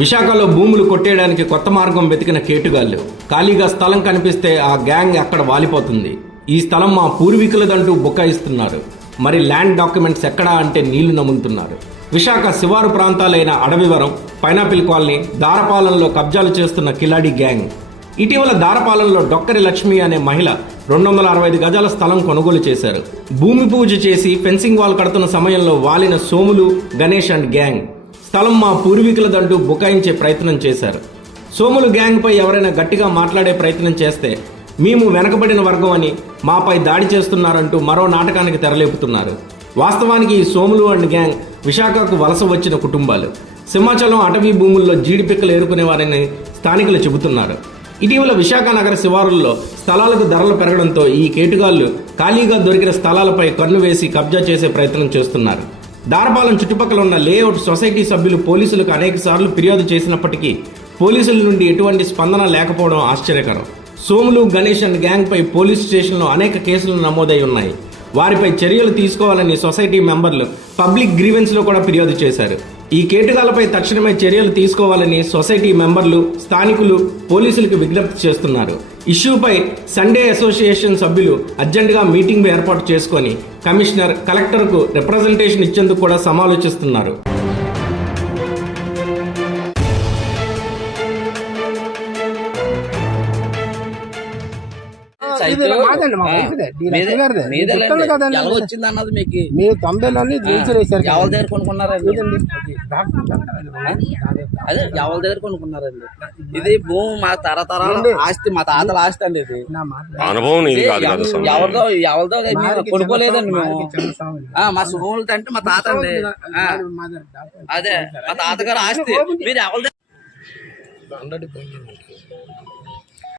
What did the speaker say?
విశాఖలో భూములు కొట్టేయడానికి కొత్త మార్గం వెతికిన కేటుగాళ్ళు ఖాళీగా స్థలం కనిపిస్తే ఆ గ్యాంగ్ అక్కడ వాలిపోతుంది ఈ స్థలం మా పూర్వీకులదంటూ బుకాయిస్తున్నారు మరి ల్యాండ్ డాక్యుమెంట్స్ ఎక్కడా అంటే నీళ్లు నమ్ముతున్నారు విశాఖ శివారు ప్రాంతాలైన అడవివరం పైనాపిల్ కాలనీ దారపాలనలో కబ్జాలు చేస్తున్న కిలాడి గ్యాంగ్ ఇటీవల దారపాలెంలో డొక్కరి లక్ష్మి అనే మహిళ రెండు వందల అరవై ఐదు గజాల స్థలం కొనుగోలు చేశారు భూమి పూజ చేసి ఫెన్సింగ్ వాల్ కడుతున్న సమయంలో వాలిన సోములు గణేష్ అండ్ గ్యాంగ్ స్థలం మా పూర్వీకులదంటూ బుకాయించే ప్రయత్నం చేశారు సోములు గ్యాంగ్పై ఎవరైనా గట్టిగా మాట్లాడే ప్రయత్నం చేస్తే మేము వెనకబడిన వర్గం అని మాపై దాడి చేస్తున్నారంటూ మరో నాటకానికి తెరలేపుతున్నారు వాస్తవానికి ఈ సోములు అండ్ గ్యాంగ్ విశాఖకు వలస వచ్చిన కుటుంబాలు సింహాచలం అటవీ భూముల్లో జీడిపిక్కలు ఏరుకునేవారని స్థానికులు చెబుతున్నారు ఇటీవల విశాఖ నగర శివారుల్లో స్థలాలకు ధరలు పెరగడంతో ఈ కేటుగాళ్లు ఖాళీగా దొరికిన స్థలాలపై కన్ను వేసి కబ్జా చేసే ప్రయత్నం చేస్తున్నారు దారపాలెం చుట్టుపక్కల ఉన్న లేఅవుట్ సొసైటీ సభ్యులు పోలీసులకు అనేక సార్లు ఫిర్యాదు చేసినప్పటికీ పోలీసుల నుండి ఎటువంటి స్పందన లేకపోవడం ఆశ్చర్యకరం సోములు గణేష్ అండ్ గ్యాంగ్పై పోలీస్ స్టేషన్లో అనేక కేసులు నమోదై ఉన్నాయి వారిపై చర్యలు తీసుకోవాలని సొసైటీ మెంబర్లు పబ్లిక్ గ్రీవెన్స్లో కూడా ఫిర్యాదు చేశారు ఈ కేటుగాలపై తక్షణమే చర్యలు తీసుకోవాలని సొసైటీ మెంబర్లు స్థానికులు పోలీసులకు విజ్ఞప్తి చేస్తున్నారు ఇష్యూపై సండే అసోసియేషన్ సభ్యులు అర్జెంటుగా మీటింగ్ ఏర్పాటు చేసుకొని కమిషనర్ కలెక్టర్కు రిప్రజెంటేషన్ ఇచ్చేందుకు కూడా సమాలోచిస్తున్నారు వచ్చింది అన్నది మీకు మీరు తొంభైలోని రీచర్ ఎవరి దగ్గర కొనుక్కున్నారండి అదే ఎవరి దగ్గర కొనుక్కున్నారండి ఇది భూమి మా తరతరాల ఆస్తి మా తాతల ఆస్తి అండి ఇది అనుభవం ఎవరిదో ఎవరిదో కొనుక్కోలేదండి మేము మా సుభములు తంటే మా తాత అండి అదే మా తాతగారు ఆస్తి మీరు ఎవరి